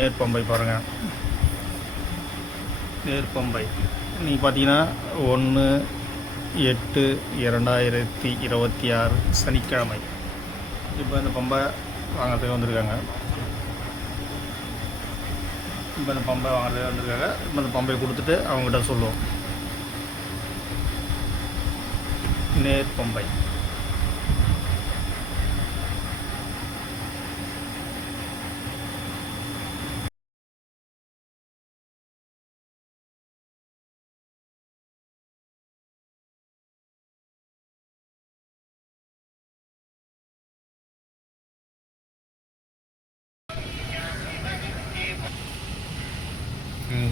நேர்பம்பை பாருங்கள், நேர்பம்பை நீங்கள் பார்த்தீங்கன்னா 1/8/2026 சனிக்கிழமை. இப்போ இந்த பம்பை வாங்கிறதுக்கு வந்திருக்காங்க. இப்போ இந்த பம்பை பம்பை கொடுத்துட்டு அவங்ககிட்ட சொல்லுவோம். நேர்பம்பை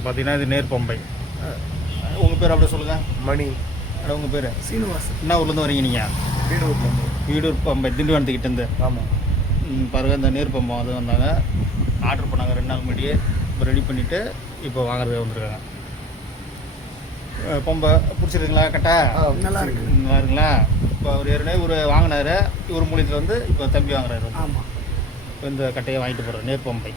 பார்த்தீங்கன்னா இது நேர்பம்பை. உங்கள் பேர் அப்படியே சொல்லுங்கள். மணி. அட உங்கள் பேர் சீனிவாஸ். என்ன ஊர்லேருந்து வரீங்க நீங்கள்? வீடூர் பம்பை, திண்டிவனத்துக்கிட்டேருந்து. ஆமாம். பாருங்கள், இந்த நேர்பம்பை அது வந்தாங்க, ஆர்டர் பண்ணாங்க 2 நாள் முன்னாடியே. இப்போ ரெடி பண்ணிவிட்டு இப்போ வாங்குறதுக்கு வந்திருக்காங்க. பம்பை பிடிச்சிருக்குங்களா? கட்டை நல்லா இருக்கு. நல்லா இருக்குங்களா? இப்போ அவர் ஏற்கனவே ஒரு வாங்கினார், இவர் மூலியத்தில் வந்து இப்போ தம்பி வாங்குறாரு. ஆமாம். இப்போ இந்த கட்டையை வாங்கிட்டு போகிறார் நேர்பம்பை.